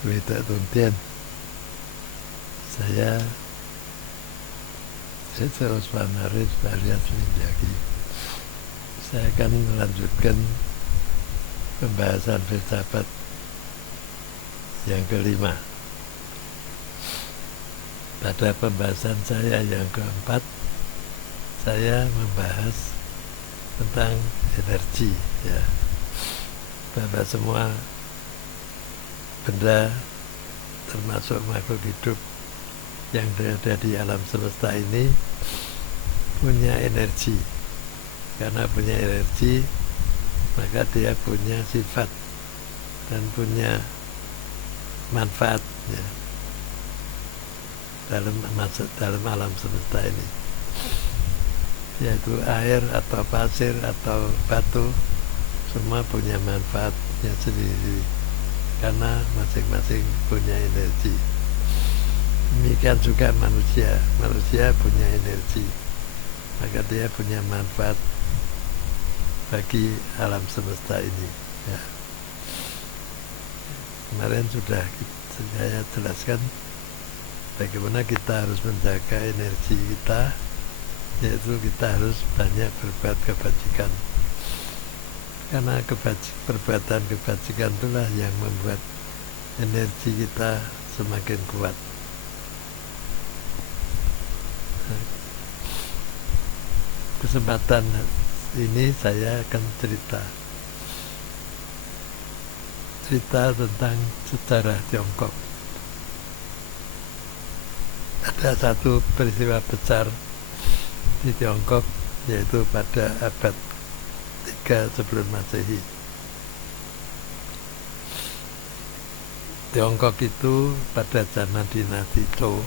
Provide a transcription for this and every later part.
Dwi Tak Tungtien. Saya Osman Haris alias Minjaki. Saya akan melanjutkan pembahasan filsafat yang kelima. Pada pembahasan saya yang keempat, saya membahas tentang energi, ya, bahwa semua benda termasuk makhluk hidup yang ada di alam semesta ini punya energi. Karena punya energi, maka dia punya sifat dan punya manfaat, ya, dalam alam semesta ini, yaitu air atau pasir atau batu, semua punya manfaatnya sendiri karena masing-masing punya energi. Demikian juga manusia punya energi, maka dia punya manfaat bagi alam semesta ini, ya. Kemarin sudah saya jelaskan bagaimana kita harus menjaga energi kita, yaitu kita harus banyak berbuat kebajikan. Karena perbuatan kebajikan itulah yang membuat energi kita semakin kuat. Kesempatan ini saya akan cerita tentang sejarah Tiongkok. Ada satu peristiwa besar di Tiongkok, yaitu pada abad 3 sebelum Masehi. Tiongkok itu pada zaman dinasti Zhou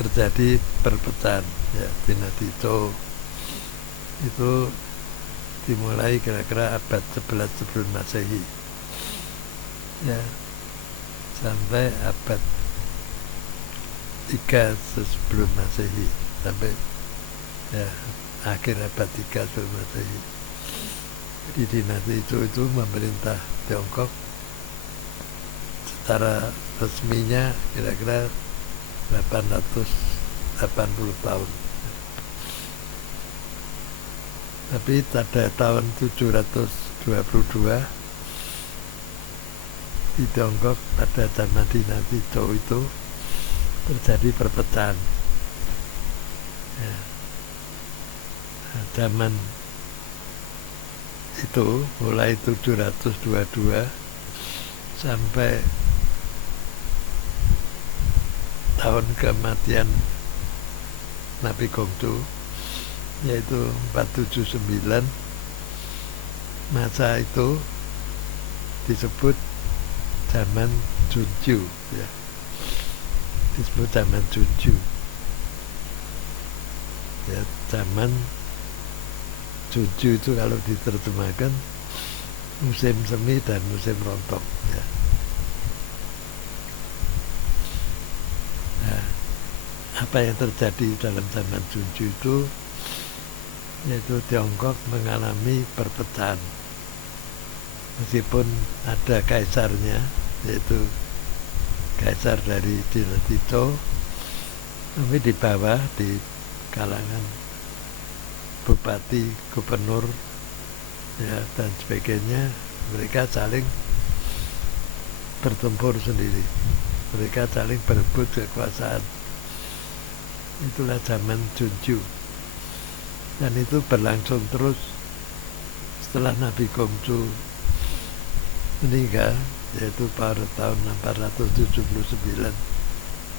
terjadi perpecahan, ya. Dinasti Zhou itu dimulai kira-kira abad 11 sebelum Masehi, ya, sampai abad 3 sebelum Masehi, sampai, ya, akhir abad 3 sebelum Masehi. Jadi dinasti itu memerintah Tiongkok secara resminya kira-kira 880 tahun. Tapi pada tahun 722 di Tiongkok pada zaman dinasti Zhou itu terjadi perpecahan, ya. Zaman itu mulai 722 sampai tahun kematian Nabi Gongsu, yaitu 479. Masa itu disebut zaman Junju, ya, disebut zaman Junju, ya. Zaman Junju itu kalau diterjemahkan musim semi dan musim rontok, ya. Nah, apa yang terjadi dalam zaman Junju itu, yaitu Tiongkok mengalami perpecahan. Meskipun ada kaisarnya, yaitu kaisar dari dinasti Zhou, tapi di bawah, di kalangan bupati, gubernur, ya, dan sebagainya, mereka saling bertempur sendiri. Mereka saling berebut kekuasaan. Itulah zaman Junju. Dan itu berlangsung terus setelah Nabi Gongsu meninggal, yaitu pada tahun 479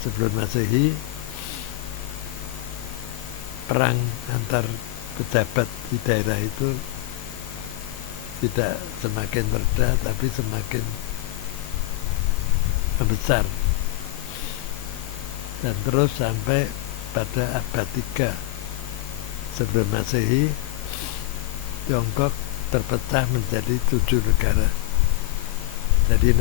sebelum Masehi. Perang antar pejabat di daerah itu tidak semakin mereda, tapi semakin membesar, dan terus sampai pada abad 3 sebelum Masehi. Tiongkok terpecah menjadi 7 negara. Jadi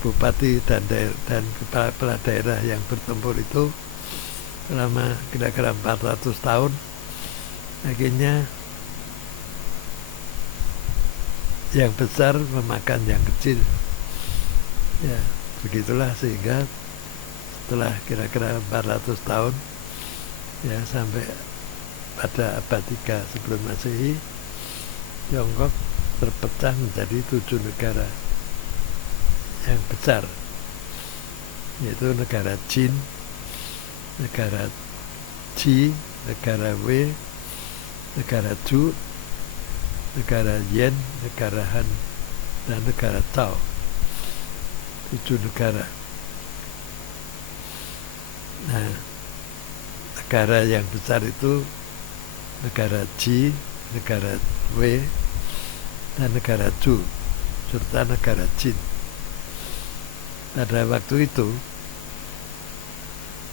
bupati dan kepala daerah yang bertempur itu selama kira-kira 400 tahun, akhirnya yang besar memakan yang kecil. Ya, begitulah sehingga setelah kira-kira 400 tahun ya sampai pada abad 3 sebelum Masehi, Tiongkok terpecah menjadi 7 negara yang besar, yaitu negara Jin, negara Qi, negara Wei, negara Zhou, negara Yan, negara Han, dan negara Tao. 7 negara. Nah, negara yang besar itu negara Qi, negara Wei, dan negara Zhou, serta negara Jin. Pada waktu itu,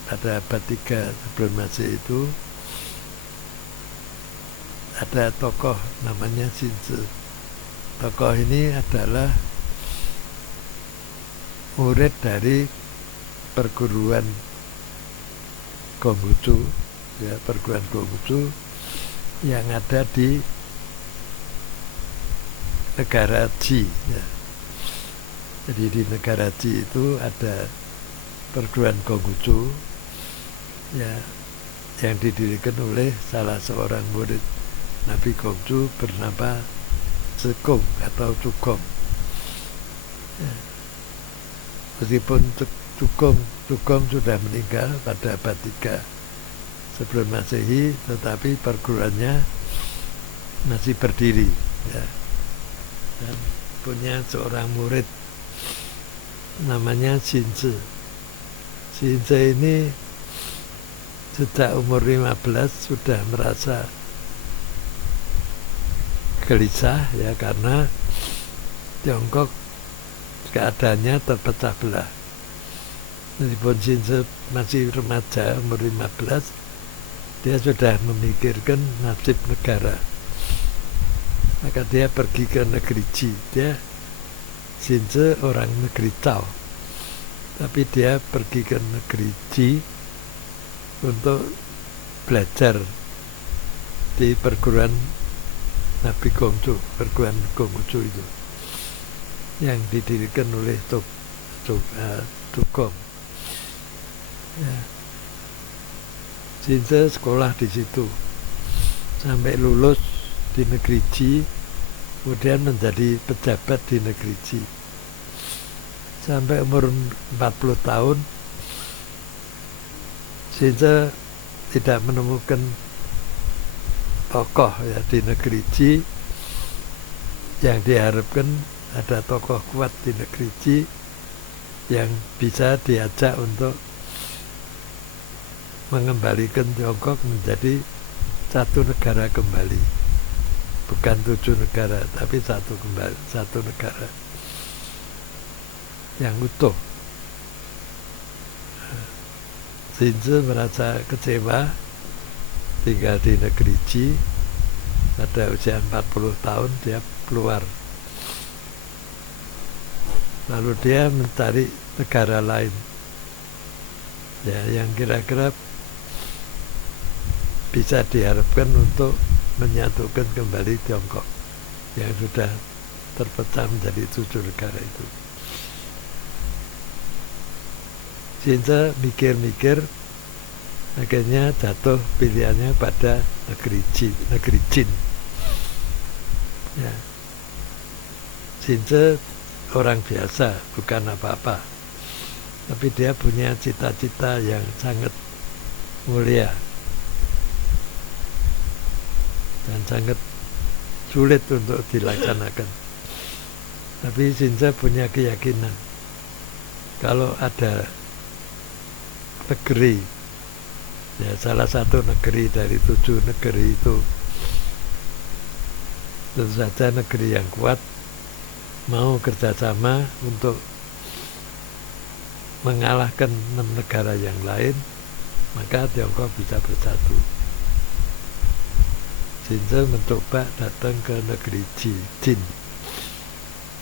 pada abad 3 sebelum Masehi itu, ada tokoh namanya Xinzi. Tokoh ini adalah murid dari perguruan Konghucu, ya, perguruan Konghucu yang ada di negara Qi. Ya. Jadi di negara Qi itu ada perguruan Konghucu ya, yang didirikan oleh salah seorang murid Nabi Konghucu bernama Sekong atau Cukong. Ya. Meskipun Cukong sudah meninggal pada abad 3 sebelum Masehi, tetapi perguruannya masih berdiri ya. Dan punya seorang murid namanya Xinzi. Xinzi ini sejak umur 15 sudah merasa gelisah ya, karena Tiongkok keadaannya terpecah belah. Meskipun Xinzi masih remaja umur 15, dia sudah memikirkan nasib negara. Maka dia pergi ke negeri Qi. Xinzi orang negeri Tao, tapi dia pergi ke negeri Qi untuk belajar di perguruan Nabi Konghucu, perguruan Konghucu itu yang didirikan oleh Cukong. Ya. Xinzi sekolah di situ sampai lulus di negeri Qi, kemudian menjadi pejabat di negeri Qi. Sampai umur 40 tahun, Xinzi tidak menemukan tokoh ya di negeri Qi yang diharapkan ada tokoh kuat di negeri Qi yang bisa diajak untuk mengembalikan Tiongkok menjadi satu negara kembali. Bukan 7 negara, tapi satu negara yang utuh. Xinzi merasa kecewa tinggal di negeri Qi. Pada usia 40 tahun dia keluar. Lalu dia mencari negara lain ya, yang kira-kira bisa diharapkan untuk menyatukan kembali Tiongkok yang sudah terpecah menjadi 7 negara itu. Xinzi mikir-mikir, akhirnya jatuh pilihannya pada negeri Jin. Ya. Xinzi orang biasa, bukan apa-apa, tapi dia punya cita-cita yang sangat mulia dan sangat sulit untuk dilaksanakan. Tapi Xinzi punya keyakinan kalau ada negeri, ya salah satu negeri dari 7 negeri itu, tentu saja negeri yang kuat, mau kerjasama untuk mengalahkan 6 negara yang lain, maka Tiongkok bisa bersatu. Xinzi mencoba datang ke negeri Jin.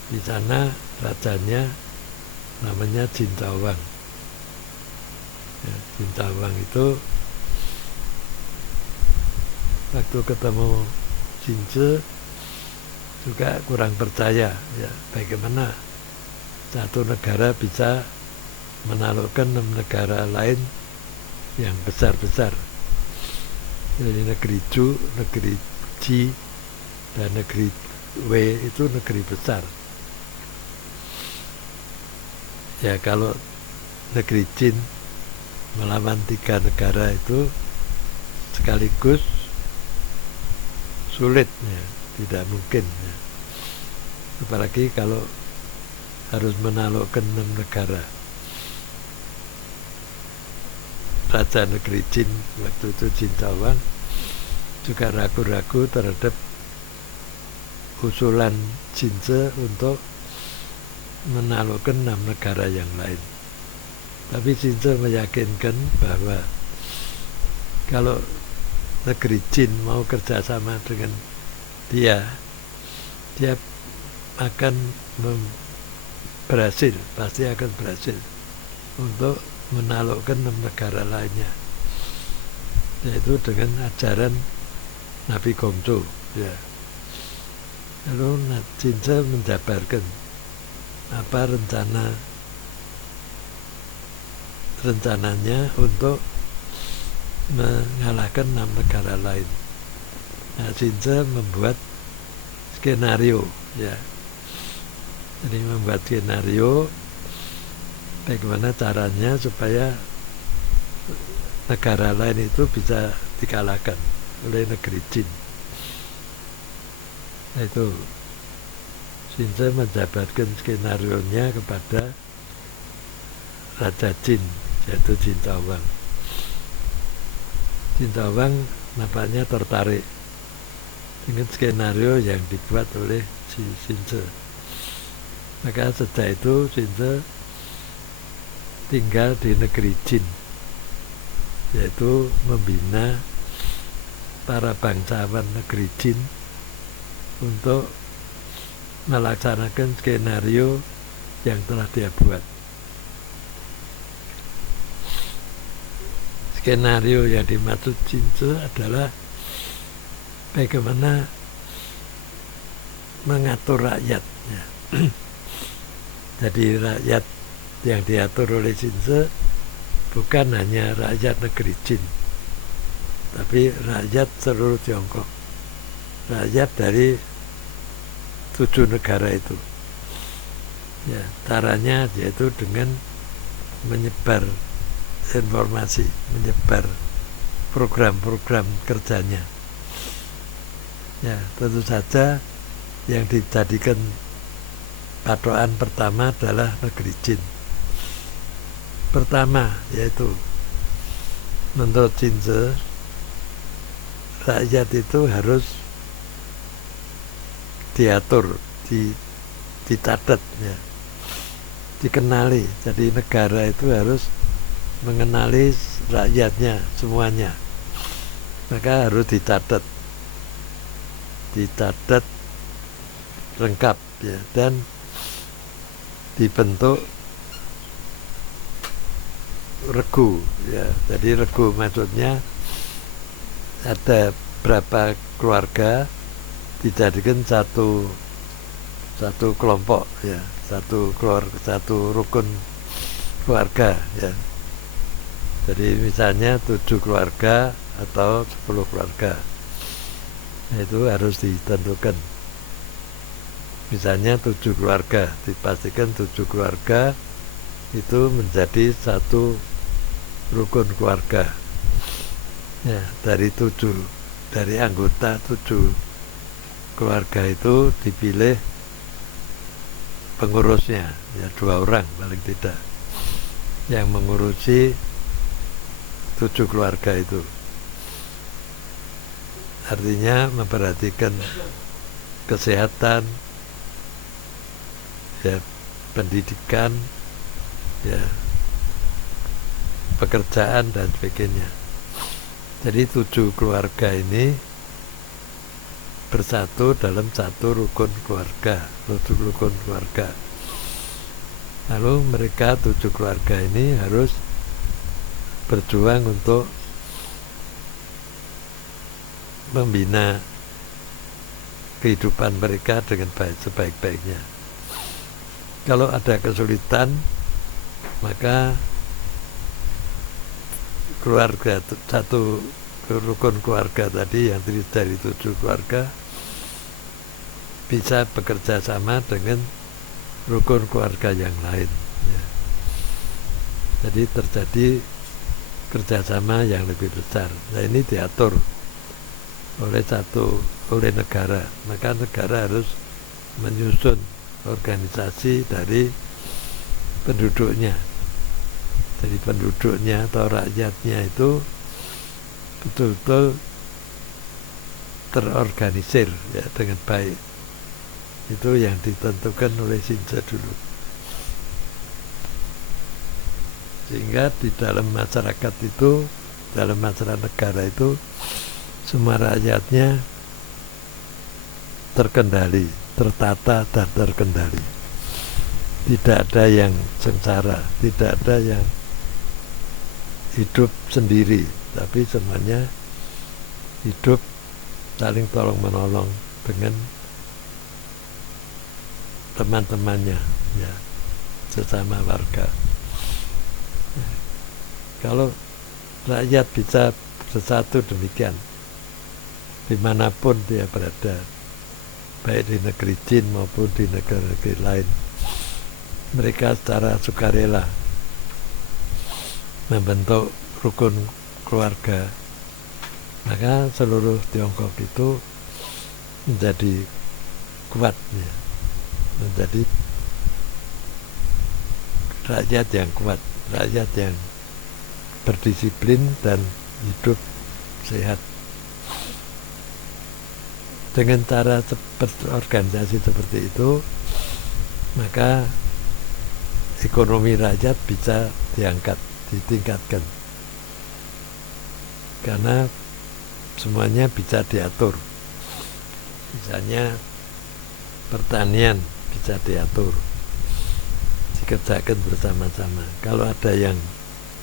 Di sana rajanya namanya Jin Chao-wang. Ya, Jin Chao-wang itu waktu ketemu Xinzi, juga kurang percaya ya, bagaimana satu negara bisa menaklukkan 6 negara lain yang besar-besar. Jadi negeri Ju, negeri Ji, dan negeri Wei itu negeri besar. Ya kalau negeri Jin melawan 3 negara itu sekaligus sulit ya, tidak mungkin ya. Apalagi kalau harus menaklukkan 6 negara. Raja negeri Jin waktu itu Jin Chao juga ragu-ragu terhadap usulan Jinze untuk menaklukkan 6 negara yang lain. Tapi Jinze meyakinkan bahwa kalau negeri Jin mau kerjasama dengan dia akan berhasil, pasti akan berhasil untuk menaklukkan 6 negara lainnya, yaitu dengan ajaran Nabi Gongzhou ya. Lalu Jinze menjabarkan apa rencananya untuk mengalahkan 6 negara lain. Nah, Jinze membuat skenario ya. Jadi membuat skenario bagaimana caranya supaya negara lain itu bisa dikalahkan oleh negeri Jin. Itu Jinze menjabarkan skenario-nya kepada Raja Jin, yaitu Jin Chao. Jin Chao nampaknya tertarik dengan skenario yang dibuat oleh Jinze. Maka sejak itu Jinze tinggal di negeri Jin, yaitu membina para bangsawan negeri Jin untuk melaksanakan skenario yang telah dia buat. Skenario yang dimaksud Jinze adalah bagaimana mengatur rakyat ya. Jadi rakyat yang diatur oleh Jinze bukan hanya rakyat negeri Jin, tapi rakyat seluruh Tiongkok, rakyat dari 7 negara itu ya. Caranya yaitu dengan menyebar informasi, menyebar program-program kerjanya ya. Tentu saja yang dijadikan patokan pertama adalah negeri Jin. Pertama yaitu menurut Jinze, rakyat itu harus diatur, dicatat ya, dikenali. Jadi negara itu harus mengenali rakyatnya semuanya, maka harus dicatat lengkap ya, dan dibentuk regu ya. Jadi regu maksudnya ada berapa keluarga dijadikan satu kelompok ya, satu rukun keluarga ya. Jadi misalnya 7 keluarga atau 10 keluarga, nah, itu harus ditentukan. Misalnya 7 keluarga, dipastikan 7 keluarga itu menjadi satu rukun keluarga ya. Dari anggota 7 keluarga itu dipilih pengurusnya ya, 2 orang paling tidak yang mengurusi 7 keluarga itu. Artinya memperhatikan kesehatan ya, pendidikan ya, pekerjaan dan sebagainya. Jadi 7 keluarga ini bersatu dalam satu rukun keluarga, Lalu mereka 7 keluarga ini harus berjuang untuk membina kehidupan mereka dengan baik sebaik-baiknya. Kalau ada kesulitan, maka keluarga satu rukun keluarga tadi yang terdiri dari 7 keluarga bisa bekerja sama dengan rukun keluarga yang lain. Ya. Jadi terjadi kerjasama yang lebih besar. Nah ini diatur oleh negara. Maka negara harus menyusun organisasi dari penduduknya. Jadi penduduknya atau rakyatnya itu betul-betul terorganisir ya, dengan baik. Itu yang ditentukan oleh Sinja dulu. Sehingga di dalam masyarakat itu, dalam masyarakat negara itu, semua rakyatnya terkendali, tertata dan terkendali. Tidak ada yang sengsara, tidak ada yang hidup sendiri, tapi semuanya hidup saling tolong-menolong dengan teman-temannya, ya, sesama warga. Kalau rakyat bisa bersatu demikian, dimanapun dia berada, baik di negeri jin maupun di negara-negeri lain, mereka secara sukarela membentuk rukun keluarga, maka seluruh Tiongkok itu menjadi kuat, ya, menjadi rakyat yang kuat, rakyat yang berdisiplin dan hidup sehat. Dengan cara berorganisasi seperti itu, maka ekonomi rakyat bisa ditingkatkan. Karena semuanya bisa diatur. Misalnya pertanian bisa diatur, dikerjakan bersama-sama. Kalau ada yang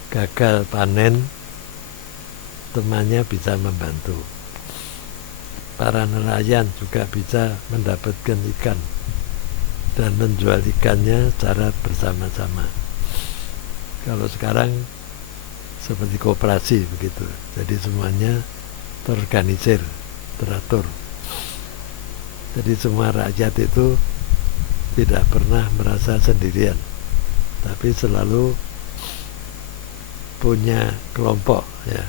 gagal panen, temannya bisa membantu. Para nelayan juga bisa mendapatkan ikan dan menjual ikannya secara bersama-sama. Kalau sekarang seperti koperasi begitu, jadi semuanya terorganisir, teratur. Jadi semua rakyat itu tidak pernah merasa sendirian, tapi selalu punya kelompok, ya,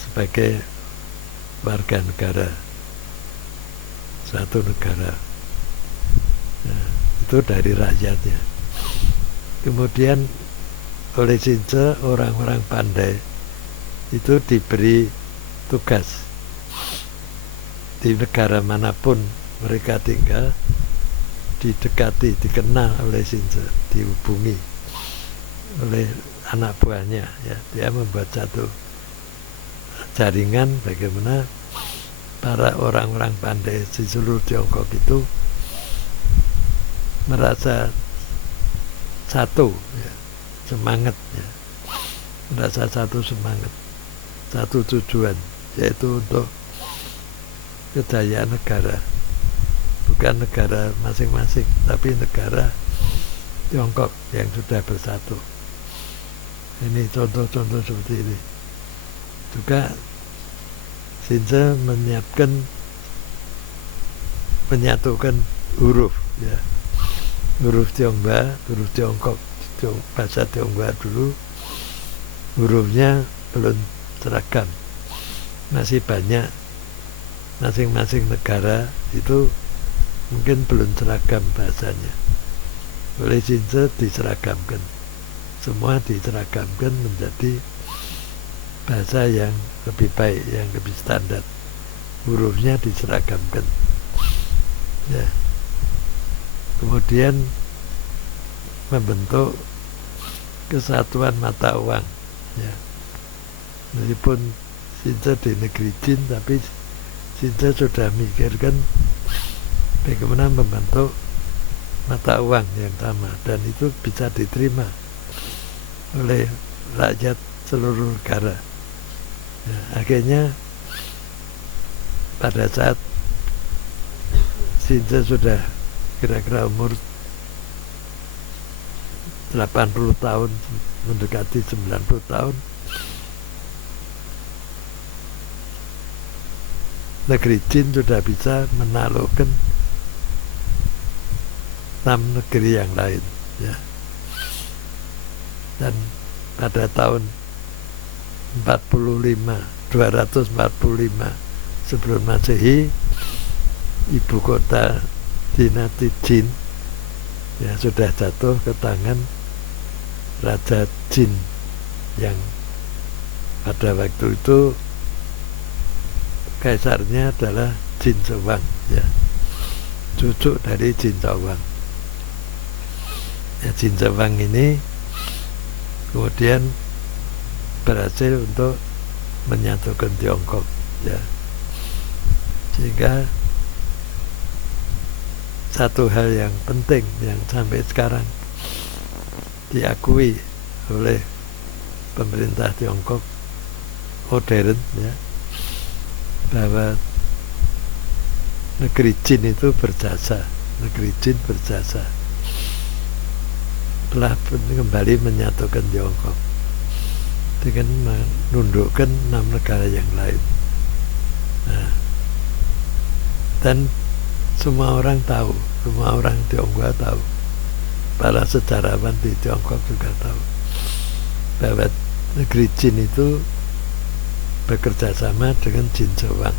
sebagai warga negara suatu negara. Nah, itu dari rakyatnya. Kemudian oleh Sinja, orang-orang pandai itu diberi tugas di negara manapun mereka tinggal, didekati, dikenal oleh Sinja, dihubungi oleh anak buahnya, ya. Dia membuat satu jaringan bagaimana para orang-orang pandai di seluruh Tiongkok itu merasa satu, ya, semangat, ya, merasa satu semangat, satu tujuan, yaitu untuk kejayaan negara, bukan negara masing-masing, tapi negara Tiongkok yang sudah bersatu. Ini contoh-contoh seperti ini. Juga Sinja menyatukan huruf, ya, huruf Tionghoa, huruf Tiongkok, bahasa Tionghoa dulu hurufnya belum seragam, masih banyak, masing-masing negara itu mungkin belum seragam bahasanya. Oleh Sinja diseragamkan, semua diseragamkan menjadi bahasa yang lebih baik, yang lebih standar. Hurufnya diseragamkan, ya. Kemudian membentuk kesatuan mata uang, ya. Meskipun Sinja di negeri jin, tapi Sinja sudah mikirkan bagaimana membentuk mata uang yang sama, dan itu bisa diterima oleh rakyat seluruh negara. Ya, akhirnya pada saat Since sudah kira-kira umur 80 tahun, mendekati 90 tahun, negeri Jin sudah bisa menaklukkan 6 negeri yang lain, ya. Dan pada tahun 245 sebelum Masehi, ibu kota dinasti Jin ya sudah jatuh ke tangan Raja Jin yang pada waktu itu kaisarnya adalah Jin Sewang, ya, cucu dari Jin Sewang. Ya, Jin Sewang ini kemudian berhasil untuk menyatukan Tiongkok, ya, sehingga satu hal yang penting yang sampai sekarang diakui oleh pemerintah Tiongkok modern, ya, bahwa negeri Jin itu berjasa, negeri Jin berjasa telah kembali menyatukan Tiongkok dengan menundukkan 6 negara yang lain. Nah, dan semua orang tahu, semua orang Tionghoa tahu, para sejarawan di Tiongkok juga tahu bahwa negeri Jin itu bekerja sama dengan Jin Sewang,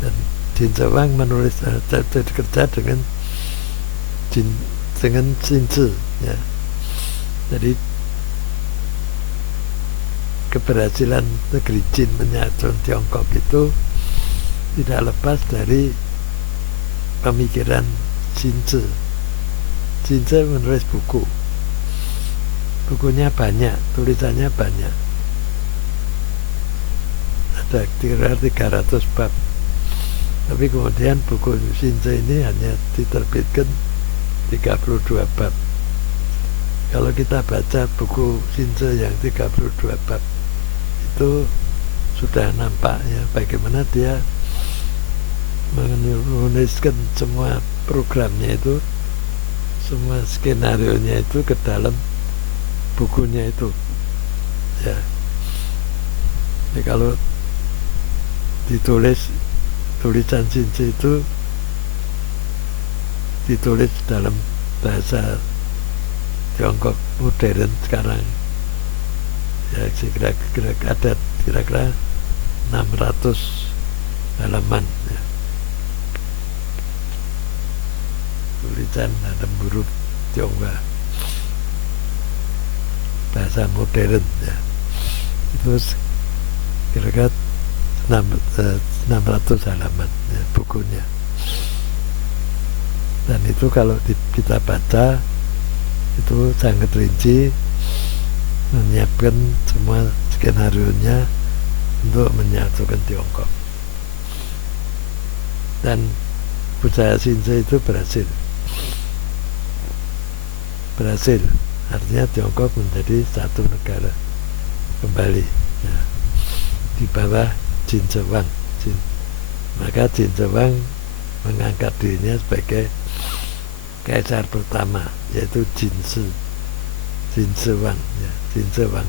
dan Jin Sewang menulis kerja dengan Sinci, ya. Jadi keberhasilan negeri Jin menyatukan Tiongkok itu tidak lepas dari pemikiran Sinci. Sinci menulis buku, bukunya banyak, tulisannya banyak, ada kira 300 bab. Tapi kemudian buku Sinci ini hanya diterbitkan 32 bab. Kalau kita baca buku Sinci yang 32 bab itu sudah nampak, ya, bagaimana dia menuliskan semua programnya itu, semua skenario-nya itu ke dalam bukunya itu, ya. Jadi kalau ditulis, tulisan Sinci itu ditulis dalam bahasa Tiongkok modern sekarang, ya, kira-kira ada kira-kira 600 halaman, ya, tulisan dalam huruf Tionghoa bahasa modern, ya. Itu kira-kira 600 halaman, ya, bukunya. Dan itu kalau kita baca itu sangat rinci, menyiapkan semua skenario-nya untuk menyatukan Tiongkok. Dan usaha Sinci itu berhasil, artinya Tiongkok menjadi satu negara kembali, ya, di bawah Jin Sewang. Maka Jin Sewang mengangkat dirinya sebagai kaisar pertama, yaitu Jin Sewang, ya, Jin Sewang,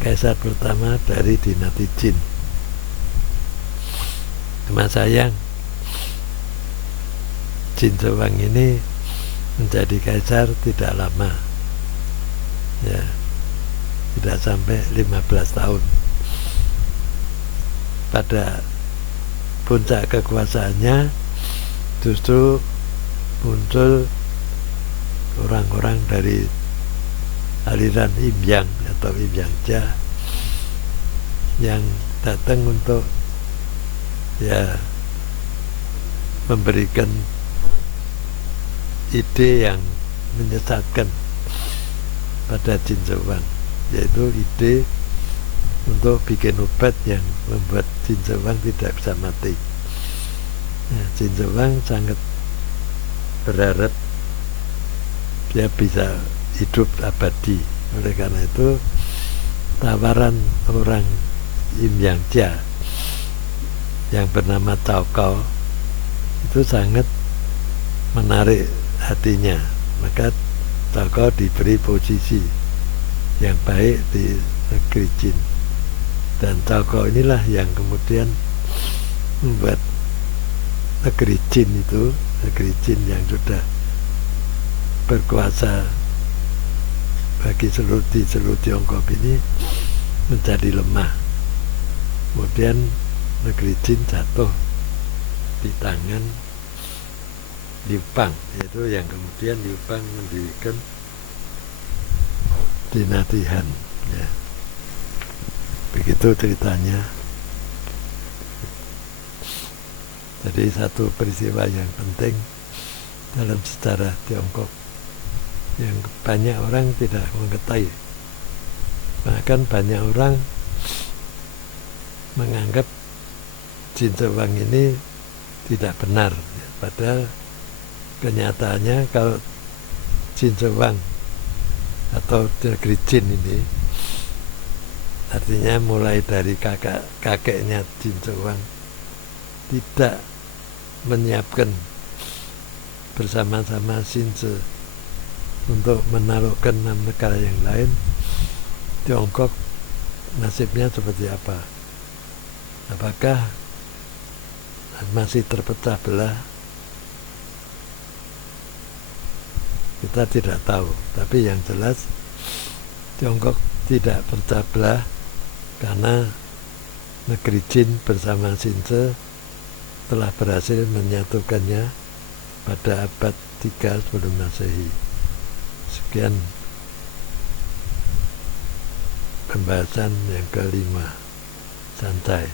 kaisar pertama dari dinasti Jin. Cuma sayang Jin Sewang ini menjadi kaisar tidak lama, ya, tidak sampai 15 tahun. Pada puncak kekuasaannya justru muncul orang-orang dari aliran Imyang atau Imyangja yang datang untuk, ya, memberikan ide yang menyesatkan pada Jin Sewang, yaitu ide untuk bikin obat yang membuat Jin Sewang tidak bisa mati. Nah, Jin Sewang sangat berharap dia bisa hidup abadi. Oleh karena itu tawaran orang Imyangja yang bernama Cao Cao itu sangat menarik hatinya, maka Coko diberi posisi yang baik di negeri Jin, dan Coko inilah yang kemudian membuat negeri Jin itu, negeri Jin yang sudah berkuasa bagi seluruh Tiongkok ini menjadi lemah. Kemudian negeri Jin jatuh di tangan Liu Bang, yaitu yang kemudian Liu Bang mendirikan dinasti Han, ya. Begitu ceritanya. Jadi satu peristiwa yang penting dalam sejarah Tiongkok yang banyak orang tidak mengetahui. Bahkan banyak orang menganggap Jin Zhewang ini tidak benar, ya. Padahal kenyataannya kalau Jin Zhewang atau negeri Jin ini, artinya mulai dari kakeknya Jin Zhewang tidak menyiapkan bersama-sama Xinzi untuk menaruhkan 6 negara yang lain, Tiongkok nasibnya seperti apa? Apakah masih terpecah belah? Kita tidak tahu, tapi yang jelas Tiongkok tidak pecah belah karena negeri Jin bersama Xinzi telah berhasil menyatukannya pada abad 3 sebelum Masehi. Sekian pembahasan yang kelima. Santai.